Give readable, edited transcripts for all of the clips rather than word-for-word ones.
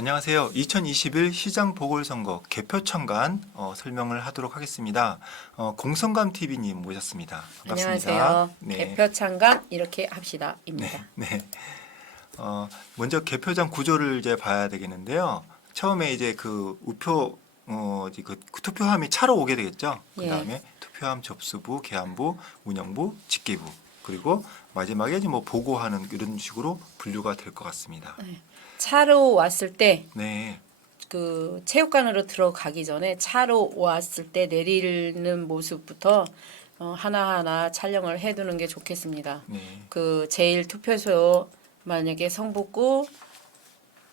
안녕하세요. 2021 시장 보궐선거 개표 참관 설명을 하도록 하겠습니다. 공성감 TV님 모셨습니다. 반갑습니다. 안녕하세요. 네. 개표 참관 이렇게 합시다입니다. 네. 먼저 개표장 구조를 이제 봐야 되겠는데요. 처음에 이제 그 우표 이제 그 투표함이 차로 오게 되겠죠. 그 다음에 투표함 접수부, 계함부, 운영부, 집계부 그리고 마지막에 이제 뭐 보고하는 이런 식으로 분류가 될 것 같습니다. 차로 왔을 때 네. 그 체육관으로 들어가기 전에 차로 왔을 때 내리는 모습부터 하나하나 촬영을 해두는 게 좋겠습니다. 네. 그 제일 투표소 만약에 성북구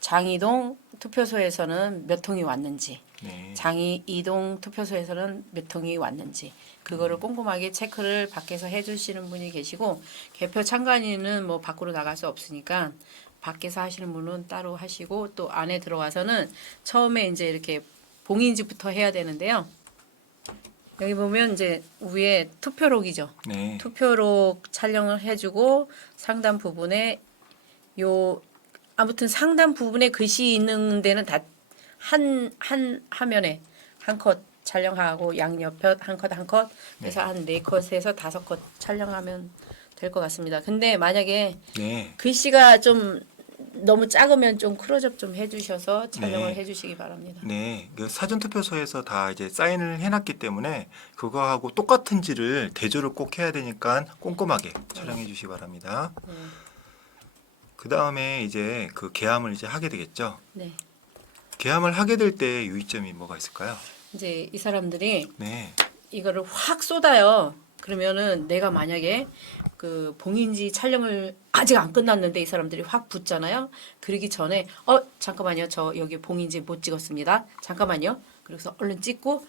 장이동 투표소에서는 몇 통이 왔는지, 네. 장이동 투표소에서는 몇 통이 왔는지 그거를 꼼꼼하게 체크를 밖에서 해주시는 분이 계시고 개표 참관인은 뭐 밖으로 나갈 수 없으니까 밖에서 하시는 분은 따로 하시고 또 안에 들어가서는 처음에 이제 이렇게 봉인지부터 해야 되는데요. 여기 보면 이제 위에 투표록이죠. 네. 투표록 촬영을 해주고 상단 부분에 아무튼 상단 부분에 글씨 있는 데는 다 한 화면에 한 컷 촬영하고 양옆에 한 컷 한 컷 그래서 한 4컷에서 5컷 촬영하면 될 것 같습니다. 근데 만약에 네. 글씨가 좀 너무 작으면 좀 크로즈업 좀 해주셔서 촬영을 네. 해주시기 바랍니다. 네, 그 사전 투표소에서 다 이제 사인을 해놨기 때문에 그거하고 똑같은지를 대조를 꼭 해야 되니까 꼼꼼하게 촬영해 주시기 바랍니다. 그 다음에 이제 그 계함을 이제 하게 되겠죠. 네. 계함을 하게 될 때 유의점이 뭐가 있을까요? 이제 이 사람들이 네, 이거를 확 쏟아요. 그러면은 내가 만약에 그 봉인지 촬영을 아직 안 끝났는데 이 사람들이 확 붙잖아요. 그러기 전에 잠깐만요. 저 여기 봉인지 못 찍었습니다. 잠깐만요. 그래서 얼른 찍고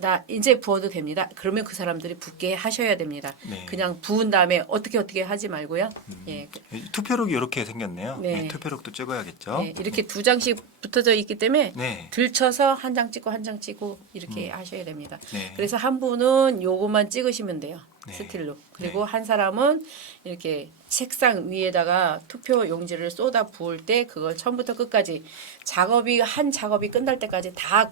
나 이제 부어도 됩니다. 그러면 그 사람들이 붙게 하셔야 됩니다. 네. 그냥 부은 다음에 어떻게 하지 말고요. 예. 투표록이 이렇게 생겼네요. 네. 네, 투표록도 찍어야겠죠. 네, 이렇게 2장씩 붙어져 있기 때문에 네, 들쳐서 한 장 찍고 한 장 찍고 이렇게 하셔야 됩니다. 네. 그래서 한 분은 요것만 찍으시면 돼요. 네. 스틸로. 그리고 한 사람은 이렇게 책상 위에다가 투표 용지를 쏟아 부을 때 그걸 처음부터 끝까지 한 작업이 끝날 때까지 다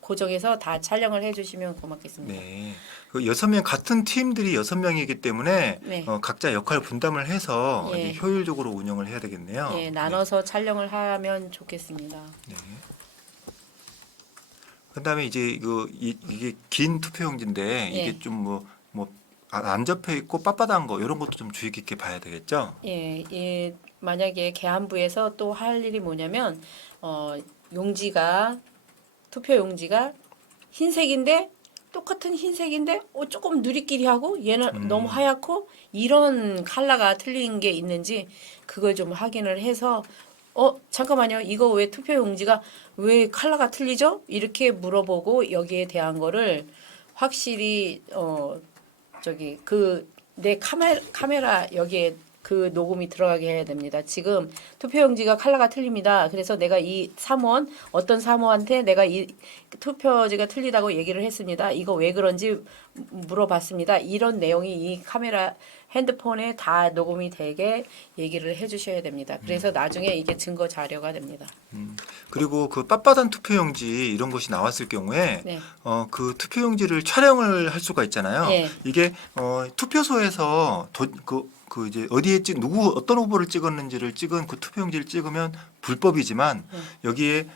고정해서 다 촬영을 해주시면 고맙겠습니다. 네. 그 6명 같은 팀들이 6명이기 때문에 네. 각자 역할 분담을 해서 예. 이제 효율적으로 운영을 해야 되겠네요. 예, 나눠서 촬영을 하면 좋겠습니다. 네. 그다음에 이제 이게 긴 투표용지인데 예. 이게 좀 안 접혀 있고 빳빳한 거 이런 것도 좀 주의 깊게 봐야 되겠죠. 예, 만약에 계안부에서 또 할 일이 뭐냐면 투표 용지가 흰색인데 똑같은 흰색인데 조금 누리끼리 하고 얘는 너무 하얗고 이런 컬러가 틀린 게 있는지 그걸 좀 확인을 해서 잠깐만요. 이거 왜 투표 용지가 왜 컬러가 틀리죠? 이렇게 물어보고 여기에 대한 거를 확실히 내 카메라 여기에 그 녹음이 들어가게 해야 됩니다. 지금 투표용지가 컬러가 틀립니다. 그래서 내가 이 사무원 어떤 사무한테 내가 이 투표지가 틀리다고 얘기를 했습니다. 이거 왜 그런지 물어봤습니다. 이런 내용이 이 카메라 핸드폰에 다 녹음이 되게 얘기를 해주셔야 됩니다. 그래서 나중에 이게 증거 자료가 됩니다. 그리고 그 빳빳한 투표용지 이런 것이 나왔을 경우에 네. 그 투표용지를 촬영을 할 수가 있잖아요. 예. 이게 투표소에서 이제 어디에 어떤 후보를 찍었는지를 찍은 그 투표용지를 찍으면 불법이지만 여기에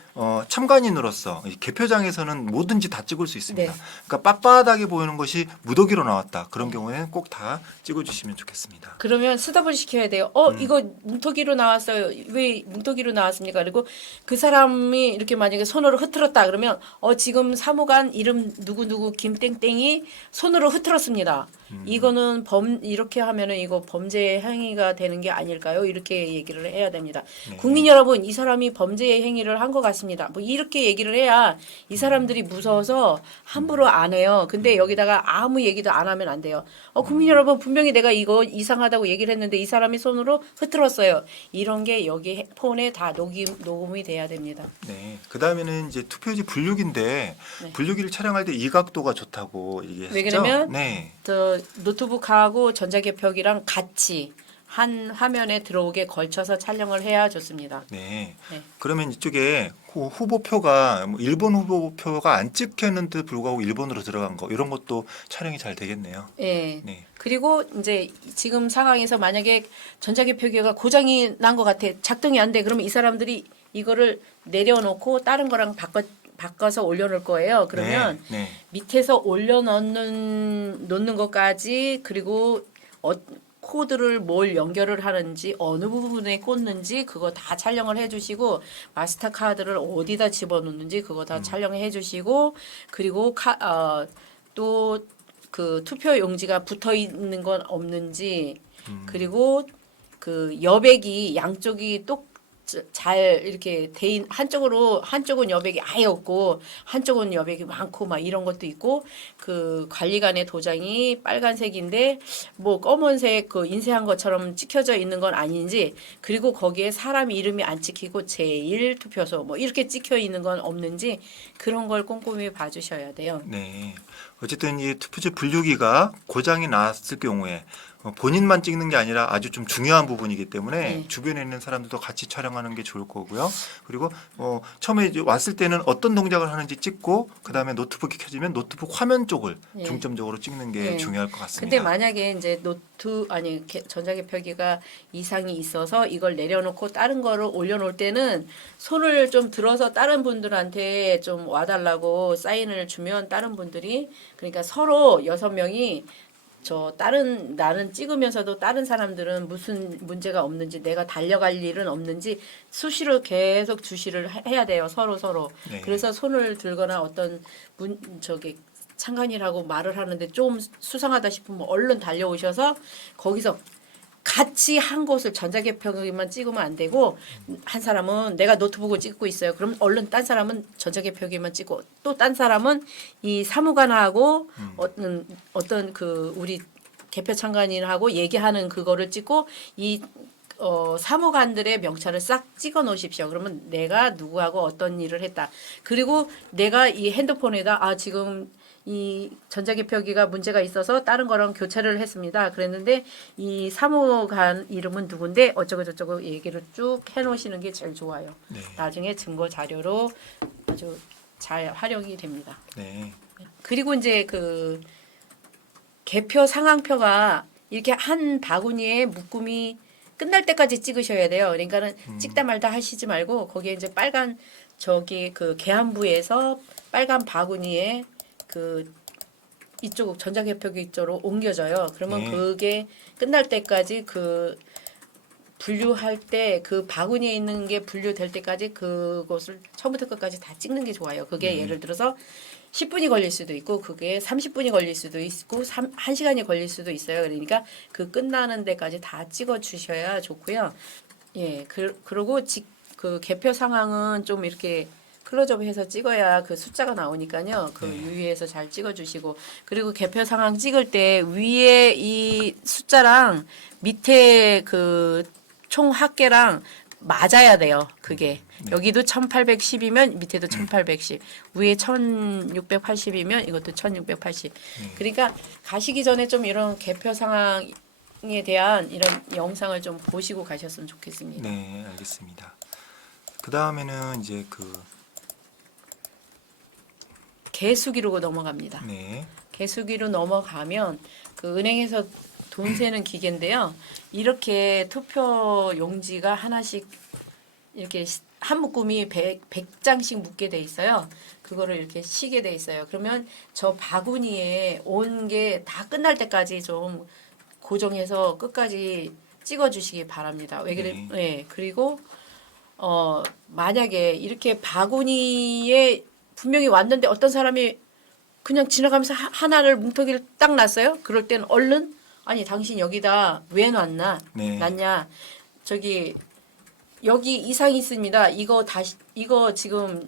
참관인으로서 이 개표장에서는 뭐든지 다 찍을 수 있습니다. 네. 그러니까 빳빳하게 보이는 것이 무더기로 나왔다. 그런 경우에는 꼭 다 찍어주시면 좋겠습니다. 그러면 스톱을 시켜야 돼요. 이거 뭉터기로 나왔어요. 왜 뭉터기로 나왔습니까? 그리고 그 사람이 이렇게 만약에 손으로 흐트렀다 그러면 지금 사무관 이름 누구누구 김땡땡이 손으로 흐트렀습니다. 이거는 이렇게 하면은 이거 범죄 행위가 되는 게 아닐까요? 이렇게 얘기를 해야 됩니다. 네. 국민 여러분, 이 사람이 범죄 행위를 한 것 같습니다. 뭐 이렇게 얘기를 해야 이 사람들이 무서워서 함부로 안 해요. 근데 여기다가 아무 얘기도 안 하면 안 돼요. 국민 여러분, 분명히 내가 이거 이상하다고 얘기를 했는데 이 사람이 손으로 흐트렀어요. 이런 게 여기 폰에 다 녹음이 돼야 됩니다. 네. 그 다음에는 이제 투표지 분류기인데 네. 분류기를 촬영할 때 이 각도가 좋다고 얘기했죠. 왜 그러냐면 네. 노트북하고 전자개표기랑 같이 한 화면에 들어오게 걸쳐서 촬영을 해야 좋습니다. 네. 네. 그러면 이쪽에 후보표가 뭐 일본 후보표가 안 찍혔는데 불구하고 일본으로 들어간 거 이런 것도 촬영이 잘 되겠네요. 예. 네. 그리고 이제 지금 상황에서 만약에 전자개표기가 고장이 난 것 같아. 작동이 안 돼. 그러면 이 사람들이 이거를 내려놓고 다른 거랑 바꿔서 올려놓을 거예요. 그러면 네. 밑에서 놓는 것까지 그리고 코드를 뭘 연결을 하는지 어느 부분에 꽂는지 그거 다 촬영을 해주시고 마스터 카드를 어디다 집어넣는지 그거 다 촬영해 주시고 그리고 또 그 투표 용지가 붙어 있는 건 없는지 그리고 그 여백이 양쪽이 잘 이렇게 한쪽은 여백이 아예 없고 한쪽은 여백이 많고 막 이런 것도 있고 그 관리관의 도장이 빨간색인데 뭐 검은색 그 인쇄한 것처럼 찍혀져 있는 건 아닌지 그리고 거기에 사람 이름이 안 찍히고 제1투표소 뭐 이렇게 찍혀 있는 건 없는지 그런 걸 꼼꼼히 봐주셔야 돼요. 네. 어쨌든 이 투표지 분류기가 고장이 났을 경우에 본인만 찍는 게 아니라 아주 좀 중요한 부분이기 때문에 네. 주변에 있는 사람들도 같이 촬영하는 게 좋을 거고요. 그리고 처음에 이제 왔을 때는 어떤 동작을 하는지 찍고 그다음에 노트북이 켜지면 노트북 화면 쪽을 네. 중점적으로 찍는 게 네. 중요할 것 같습니다. 근데 만약에 이제 전자개표기가 이상이 있어서 이걸 내려놓고 다른 거를 올려놓을 때는 손을 좀 들어서 다른 분들한테 좀 와달라고 사인을 주면 다른 분들이 그러니까 서로 6명이 나는 찍으면서도 다른 사람들은 무슨 문제가 없는지 내가 달려갈 일은 없는지 수시로 계속 주시를 해야 돼요. 서로. 네. 그래서 손을 들거나 어떤 창간이라고 말을 하는데 좀 수상하다 싶으면 얼른 달려오셔서 거기서 같이 한 곳을 전자개표기만 찍으면 안 되고 한 사람은 내가 노트북을 찍고 있어요. 그럼 얼른 딴 사람은 전자개표기만 찍고 또 딴 사람은 이 사무관하고 어떤 그 우리 개표 참관인하고 얘기하는 그거를 찍고 이 사무관들의 명찰을 싹 찍어 놓으십시오. 그러면 내가 누구하고 어떤 일을 했다. 그리고 내가 이 핸드폰에다 지금 이 전자개표기가 문제가 있어서 다른 거랑 교체를 했습니다. 그랬는데 이 사무관 이름은 누군데 어쩌고 저쩌고 얘기를 쭉 해놓으시는 게 제일 좋아요. 네. 나중에 증거 자료로 아주 잘 활용이 됩니다. 네. 그리고 이제 그 개표 상황표가 이렇게 한 바구니에 묶음이 끝날 때까지 찍으셔야 돼요. 그러니까는 찍다 말다 하시지 말고 거기에 이제 빨간 그 계안부에서 빨간 바구니에 그 이쪽 전자개표기 쪽으로 옮겨져요. 그러면 네. 그게 끝날 때까지 그 분류할 때 그 바구니에 있는 게 분류될 때까지 그것을 처음부터 끝까지 다 찍는 게 좋아요. 그게 예를 들어서 10분이 걸릴 수도 있고 그게 30분이 걸릴 수도 있고 1시간이 걸릴 수도 있어요. 그러니까 그 끝나는 데까지 다 찍어 주셔야 좋고요. 예. 그리고 그 개표 상황은 좀 이렇게 클로즈업해서 찍어야 그 숫자가 나오니까요. 그 유의해서 잘 찍어주시고 그리고 개표 상황 찍을 때 위에 이 숫자랑 밑에 그 총 합계랑 맞아야 돼요. 그게 여기도 1810이면 밑에도 1810, 위에 1680이면 이것도 1680. 그러니까 가시기 전에 좀 이런 개표 상황에 대한 이런 영상을 좀 보시고 가셨으면 좋겠습니다. 네, 알겠습니다. 그 다음에는 이제 개수기로 넘어갑니다. 네. 개수기로 넘어가면 그 은행에서 돈 세는 기계인데요. 이렇게 투표 용지가 하나씩 이렇게 한 묶음이 100장씩 묶게 돼 있어요. 그거를 이렇게 쉬게 돼 있어요. 그러면 저 바구니에 온 게 다 끝날 때까지 좀 고정해서 끝까지 찍어 주시기 바랍니다. 왜 그래? 네. 그리고 만약에 이렇게 바구니에 분명히 왔는데 어떤 사람이 그냥 지나가면서 하나를 뭉텅이를 딱 놨어요. 그럴 때는 얼른 아니 당신 여기다 왜 놨냐? 여기 이상이 있습니다. 이거 지금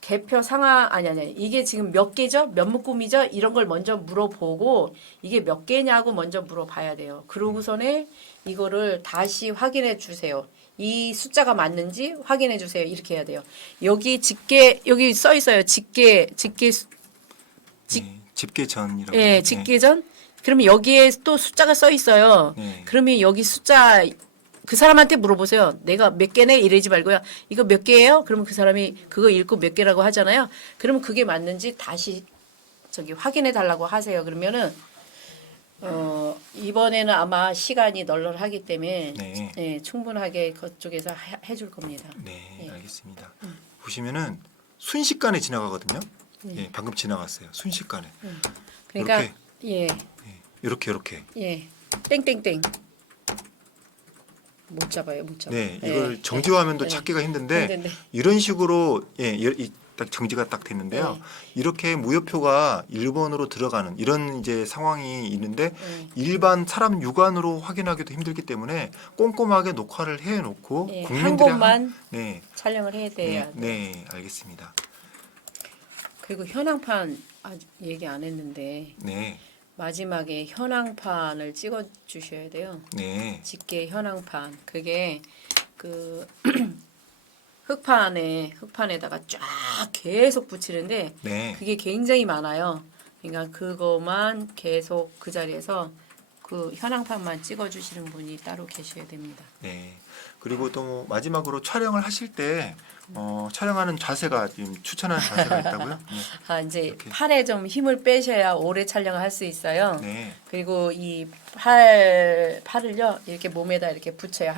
개표 상황 아니 이게 지금 몇 개죠? 몇 묶음이죠? 이런 걸 먼저 물어보고 이게 몇 개냐고 먼저 물어봐야 돼요. 그러고서는 이거를 다시 확인해 주세요. 이 숫자가 맞는지 확인해 주세요. 이렇게 해야 돼요. 여기 써 있어요. 집계전이라고. 집계전이라고. 예, 집계전 그러면 여기에 또 숫자가 써 있어요. 네. 그러면 여기 숫자 그 사람한테 물어보세요. 내가 몇 개네 이러지 말고요. 이거 몇 개예요? 그러면 그 사람이 그거 읽고 몇 개라고 하잖아요. 그러면 그게 맞는지 다시 저기 확인해 달라고 하세요. 그러면은 이번에는 아마 시간이 널널하기 때문에 네. 예, 충분하게 그쪽에서 해줄 겁니다. 네, 예. 알겠습니다. 보시면은 순식간에 지나가거든요. 예, 방금 지나갔어요. 순식간에. 그러니까 이렇게. 예, 이렇게. 예, 땡땡땡 못 잡아요, 못 잡아요. 네, 예, 이걸 예. 정지화면도 네. 찾기가 힘든데 힘든데. 이런 식으로 딱 정지가 딱 됐는데요. 네. 이렇게 무효표가 1번으로 들어가는 이런 이제 상황이 있는데 네. 일반 사람 육안으로 확인하기도 힘들기 때문에 꼼꼼하게 녹화를 해놓고 예, 한 국민들의 곳만 네, 촬영을 해야 돼요. 네, 알겠습니다. 그리고 현황판 아직 얘기 안 했는데 네, 마지막에 현황판을 찍어 주셔야 돼요. 네, 집계 현황판 그게 그 흑판에다가 쫙 계속 붙이는데 네, 그게 굉장히 많아요. 그러니까 그것만 계속 그 자리에서 그 현황판만 찍어 주시는 분이 따로 계셔야 됩니다. 네. 그리고 또 마지막으로 촬영을 하실 때 촬영하는 자세가 지금 추천하는 자세가 있다고요? 네. 아, 이제 이렇게. 팔에 좀 힘을 빼셔야 오래 촬영을 할 수 있어요. 네, 그리고 이 팔을요 이렇게 몸에다 이렇게 붙여요.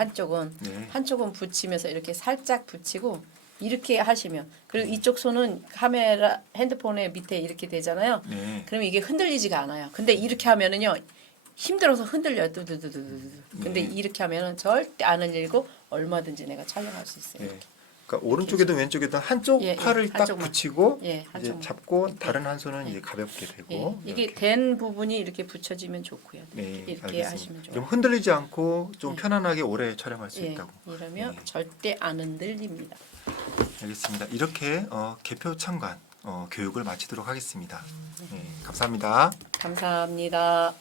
네. 한쪽은 붙이면서 이렇게 살짝 붙이고 이렇게 하시면 그리고 이쪽 손은 카메라 핸드폰의 밑에 이렇게 되잖아요. 네. 그러면 이게 흔들리지가 않아요. 근데 이렇게 하면은요 힘들어서 흔들려요. 두두두두두. 근데 네. 이렇게 하면은 절대 안 흔들리고 얼마든지 내가 촬영할 수 있어요. 네. 그러니까 오른쪽에든 왼쪽에든 한쪽 예, 예, 팔을 딱 한쪽만. 붙이고 예, 이제 한쪽만. 잡고 다른 한 손은 이제 가볍게 예, 되고 이게 이렇게. 된 부분이 이렇게 붙여지면 좋고요. 네, 이렇게 알겠습니다. 하시면 좋아요. 좀 흔들리지 않고 좀 네. 편안하게 오래 촬영할 수 예, 있다고. 이러면 네. 절대 안 흔들립니다. 알겠습니다. 이렇게 개표 참관 교육을 마치도록 하겠습니다. 네, 감사합니다. 감사합니다.